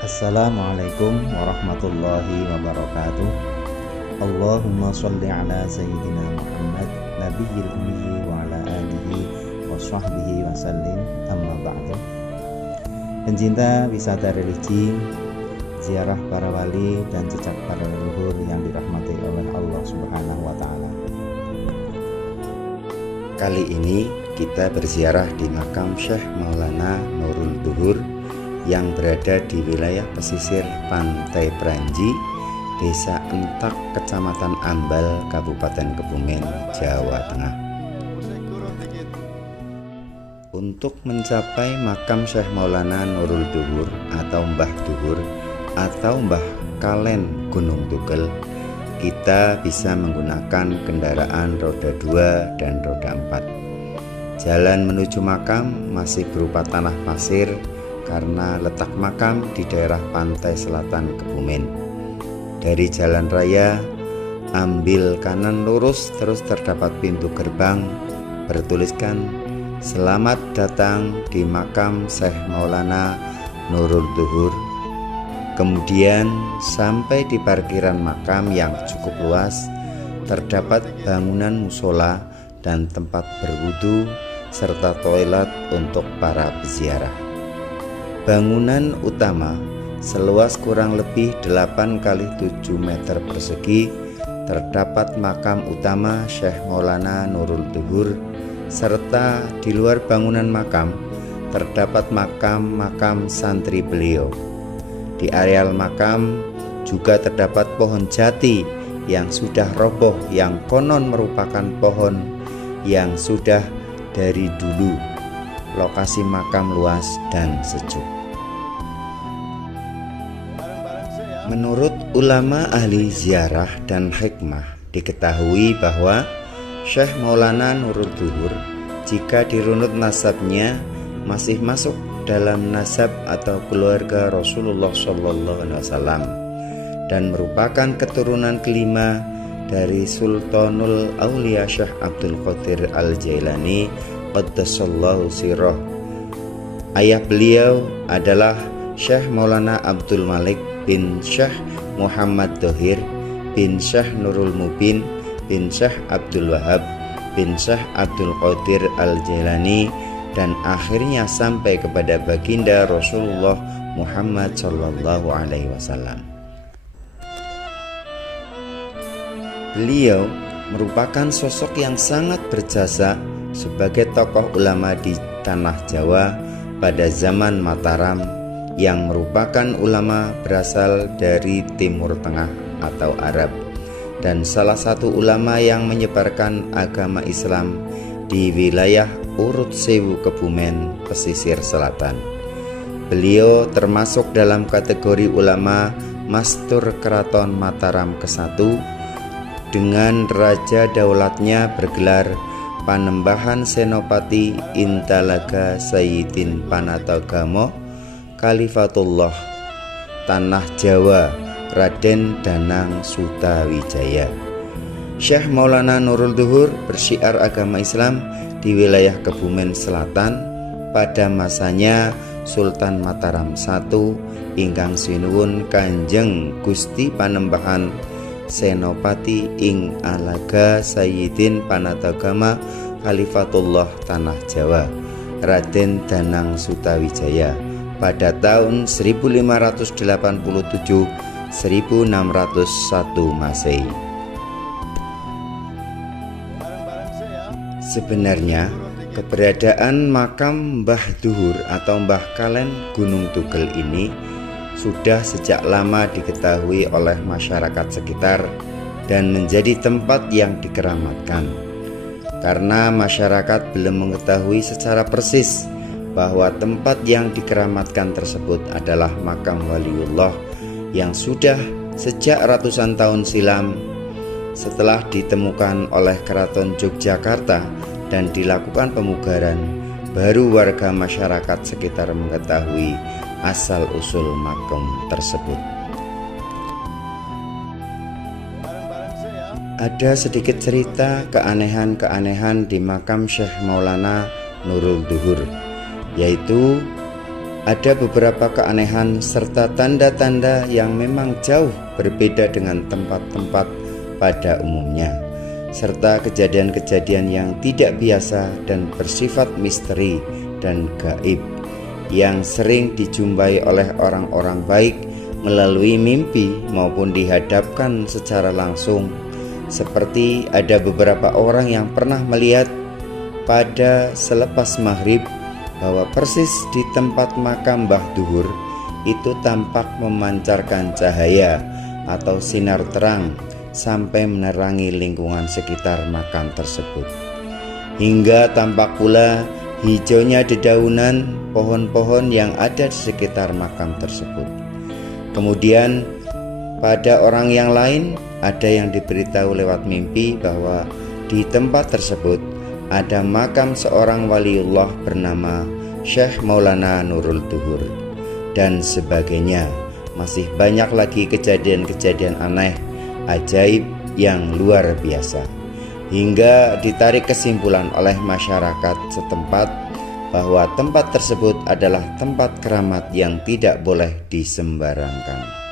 Assalamualaikum warahmatullahi wabarakatuh. Allahumma sholli ala sayyidina Muhammad nabiyil ummi wa ala alihi wa sahbihi wa sallim, amma ba'du. Pencinta wisata religi, ziarah para wali dan jejak para leluhur yang dirahmati oleh Allah Subhanahu wa taala. Kali ini kita berziarah di makam Syekh Maulana Nurul Duhur yang berada di wilayah pesisir Pantai Pranji, Desa Entak, Kecamatan Ambal, Kabupaten Kebumen, Jawa Tengah. Untuk mencapai makam Syekh Maulana Nurul Duhur atau Mbah Duhur atau Mbah Kalen Gunung Tugel, kita bisa menggunakan kendaraan roda 2 dan roda 4. Jalan menuju makam masih berupa tanah pasir karena letak makam di daerah pantai selatan Kebumen. Dari jalan raya, ambil kanan lurus, terus terdapat pintu gerbang bertuliskan "Selamat datang di makam Syekh Maulana Nurul Duhur". Kemudian sampai di parkiran makam yang cukup luas, terdapat bangunan musola dan tempat berwudu serta toilet untuk para peziarah. Bangunan utama seluas kurang lebih 8 x 7 meter persegi, terdapat makam utama Syekh Maulana Nurul Duhur, serta di luar bangunan makam terdapat makam-makam santri beliau. Di areal makam juga terdapat pohon jati yang sudah roboh, yang konon merupakan pohon yang sudah dari dulu. Lokasi makam luas dan sejuk. Menurut ulama ahli ziarah dan hikmah, diketahui bahwa Syekh Maulana Nurul Duhur, jika dirunut nasabnya, masih masuk dalam nasab atau keluarga Rasulullah SAW dan merupakan keturunan kelima dari Sultanul Aulia Syekh Abdul Qadir Al-Jailani Qaddasallahu sirroh. Ayah beliau adalah Syekh Maulana Abdul Malik bin Syekh Muhammad Dohir bin Syekh Nurul Mubin bin Syekh Abdul Wahab bin Syekh Abdul Qadir Al-Jailani, dan akhirnya sampai kepada baginda Rasulullah Muhammad Sallallahu Alaihi Wasallam. Beliau merupakan sosok yang sangat berjasa sebagai tokoh ulama di tanah Jawa pada zaman Mataram, yang merupakan ulama berasal dari Timur Tengah atau Arab, dan salah satu ulama yang menyebarkan agama Islam di wilayah Urut Sewu Kebumen, pesisir selatan. Beliau termasuk dalam kategori ulama Mastur Keraton Mataram ke-1 dengan raja daulatnya bergelar Panembahan Senopati Intalaga Sayyidin Panatagamo Khalifatullah Tanah Jawa Raden Danang Sutawijaya. Syekh Maulana Nurul Duhur bersyiar agama Islam di wilayah Kebumen Selatan pada masanya Sultan Mataram I ingkang sinuwun Kanjeng Gusti Panembahan Senopati ing Alaga Sayyidin Panatagama Khalifatullah Tanah Jawa Raden Danang Sutawijaya pada tahun 1587-1601 Masehi. Sebenarnya keberadaan makam Mbah Duhur atau Mbah Kalen Gunung Tugel ini sudah sejak lama diketahui oleh masyarakat sekitar dan menjadi tempat yang dikeramatkan, karena masyarakat belum mengetahui secara persis bahwa tempat yang dikeramatkan tersebut adalah makam waliullah yang sudah sejak ratusan tahun silam. Setelah ditemukan oleh Keraton Yogyakarta dan dilakukan pemugaran, baru warga masyarakat sekitar mengetahui asal-usul makam tersebut. Ada sedikit cerita keanehan-keanehan di makam Syekh Maulana Nurul Duhur, yaitu ada beberapa keanehan serta tanda-tanda yang memang jauh berbeda dengan tempat-tempat pada umumnya, serta kejadian-kejadian yang tidak biasa dan bersifat misteri dan gaib yang sering dijumpai oleh orang-orang baik melalui mimpi maupun dihadapkan secara langsung. Seperti ada beberapa orang yang pernah melihat pada selepas maghrib bahwa persis di tempat makam Mbah Duhur itu tampak memancarkan cahaya atau sinar terang sampai menerangi lingkungan sekitar makam tersebut. Hingga tampak pula hijaunya dedaunan pohon-pohon yang ada di sekitar makam tersebut. Kemudian pada orang yang lain ada yang diberitahu lewat mimpi bahwa di tempat tersebut ada makam seorang waliullah bernama Syekh Maulana Nurul Duhur dan sebagainya. Masih banyak lagi kejadian-kejadian aneh, ajaib yang luar biasa, hingga ditarik kesimpulan oleh masyarakat setempat bahwa tempat tersebut adalah tempat keramat yang tidak boleh disembarangkan.